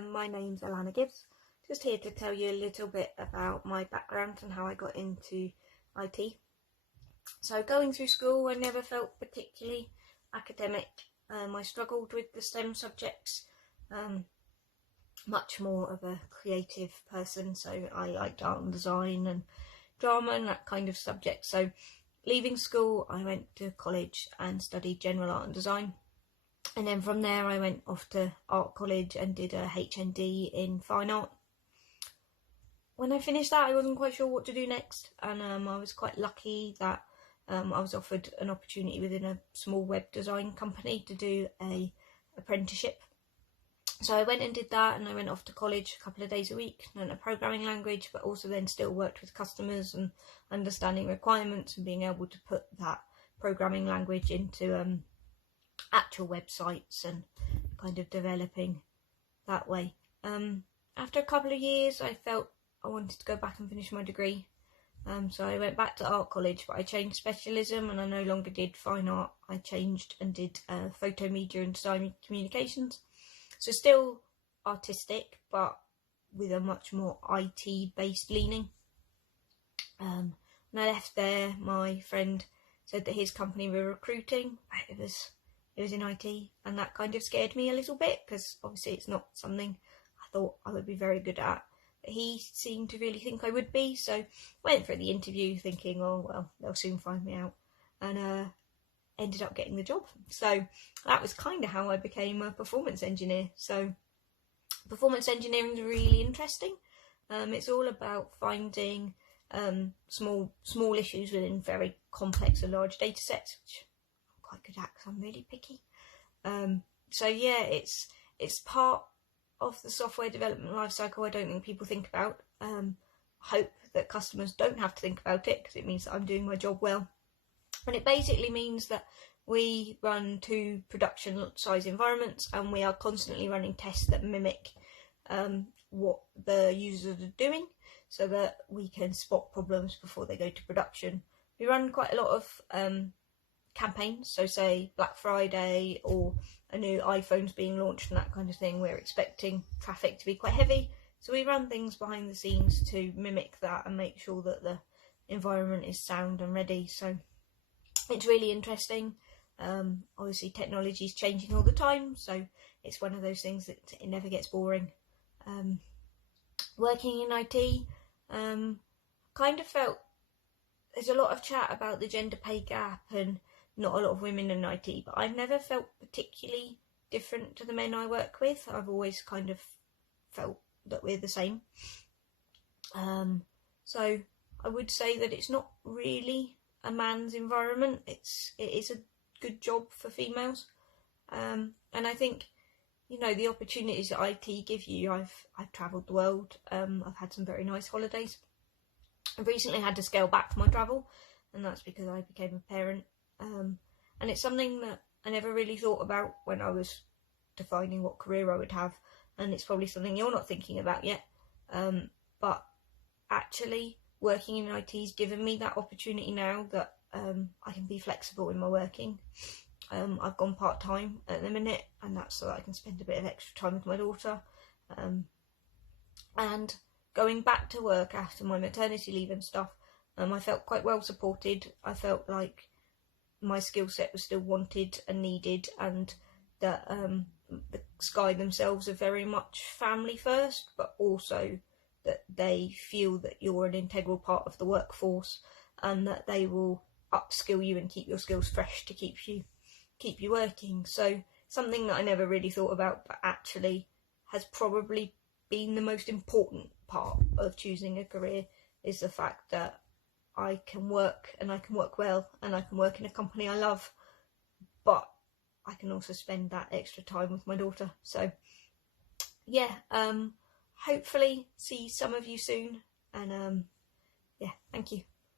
My name's Alana Gibbs. Just here to tell you a little bit about my background and how I got into IT. So going through school, I never felt particularly academic. I struggled with the STEM subjects. Much more of a creative person, so I liked art and design and drama and that kind of subject. So leaving school, I went to college and studied general art and design. And then from there I went off to art college and did a HND in fine art. When I finished that, I wasn't quite sure what to do next, and I was quite lucky that I was offered an opportunity within a small web design company to do a apprenticeship. So I went and did that, and I went off to college a couple of days a week, learned a programming language, but also then still worked with customers and understanding requirements and being able to put that programming language into actual websites and kind of developing that way. After a couple of years, I felt I wanted to go back and finish my degree. So I went back to art college, but I changed specialism and I no longer did fine art. I changed and did photo media and design communications. So still artistic, but with a much more IT-based leaning. When I left there, my friend said that his company were recruiting. It was in IT, and that kind of scared me a little bit because obviously it's not something I thought I would be very good at. But he seemed to really think I would be, so went for the interview thinking, oh well, they'll soon find me out, and ended up getting the job. So that was kind of how I became a performance engineer. So performance engineering is really interesting. It's all about finding small issues within very complex and large data sets, which I'm quite good at because I'm really picky. So yeah, it's part of the software development lifecycle I don't think people think about. I hope that customers don't have to think about it because it means that I'm doing my job well. And it basically means that we run 2 production size environments, and we are constantly running tests that mimic what the users are doing, so that we can spot problems before they go to production. We run quite a lot of campaigns, so say Black Friday or a new iPhone's being launched and that kind of thing. We're expecting traffic to be quite heavy, so we run things behind the scenes to mimic that and make sure that the environment is sound and ready. So it's really interesting. Obviously technology is changing all the time, so it's one of those things that it never gets boring. Working in IT, kind of felt there's a lot of chat about the gender pay gap and not a lot of women in IT, but I've never felt particularly different to the men I work with. I've always kind of felt that we're the same. So I would say that it's not really a man's environment. It is a good job for females, and I think, you know, the opportunities that IT give you. I've travelled the world. I've had some very nice holidays. I've recently had to scale back my travel, and that's because I became a parent. And it's something that I never really thought about when I was defining what career I would have, and it's probably something you're not thinking about yet. But actually, working in IT has given me that opportunity now that I can be flexible in my working. I've gone part-time at the minute, and that's so that I can spend a bit of extra time with my daughter. And going back to work after my maternity leave and stuff, I felt quite well supported. I felt like my skill set was still wanted and needed, and that the Sky themselves are very much family first, but also that they feel that you're an integral part of the workforce, and that they will upskill you and keep your skills fresh to keep you working. So something that I never really thought about, but actually has probably been the most important part of choosing a career, is the fact that I can work, and I can work well, and I can work in a company I love, but I can also spend that extra time with my daughter. So yeah, hopefully see some of you soon, and yeah, thank you.